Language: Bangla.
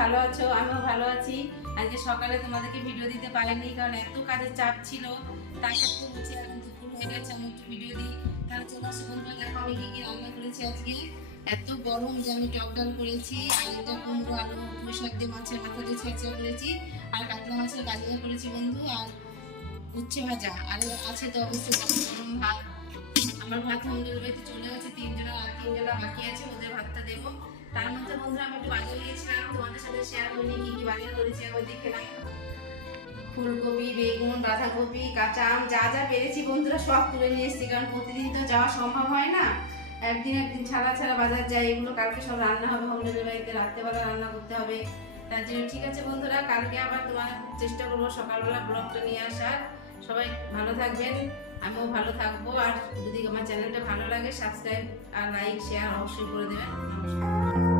ভালো আছো, আমিও ভালো আছি। আজকে সকালে তোমাদেরকে ভিডিও দিতে পারিনি, কারণ এত কাজের চাপ ছিল। তার সাথে হচ্ছে এখন দুপুর হয়ে গেছে, আমি একটু ভিডিও দিই। তাহলে চলো আসো বন্ধুরা, দেখো আমি কি কি রান্না করেছি আজকে। এত গরম যে আমি টক ডাল করেছি, আর এটা কুমড়ো আলু পুঁই শাক দিয়ে মাছের মাথা দিয়ে ছেঁচড়া করেছি, আর কাতলা মাছের গাজরা করেছি বন্ধু, আর উচ্ছে ভাজা, আর আছে তো অবশ্যই গরম ভাত। আমার ভাত আমাদের বাড়িতে চলে গেছে, তিনজনা আর তিনজনা বাকি আছে, ওদের ভাতটা দেবো। তার মধ্যে বন্ধুরা আমি একটু বাজারে গিয়েছিলাম, তোমাদের সাথে শেয়ার করিনি কি কি বাজার করেছি, একবার দেখে নাও। ফুলকপি, বেগুন, বাঁধাকপি, কাঁচা আম, যা যা পেরেছি বন্ধুরা সব তুলে নিয়ে এসেছি, কারণ প্রতিদিন তো যাওয়া সম্ভব হয় না। একদিন একদিন ছাড়া ছাড়া বাজার যাই, এগুলো কালকে সব রান্না হবে হোমডেলিভারি বাড়িতে, রাত্রেবেলা রান্না করতে হবে। তার জন্য ঠিক আছে বন্ধুরা, কালকে আবার তোমার চেষ্টা করবো সকালবেলা ব্লগটা নিয়ে আসার। সবাই ভালো থাকবেন, আমিও ভালো থাকবো। আর যদি আমার চ্যানেলটা ভালো লাগে সাবস্ক্রাইব আর লাইক শেয়ার অবশ্যই করে দেবেন। নমস্কার।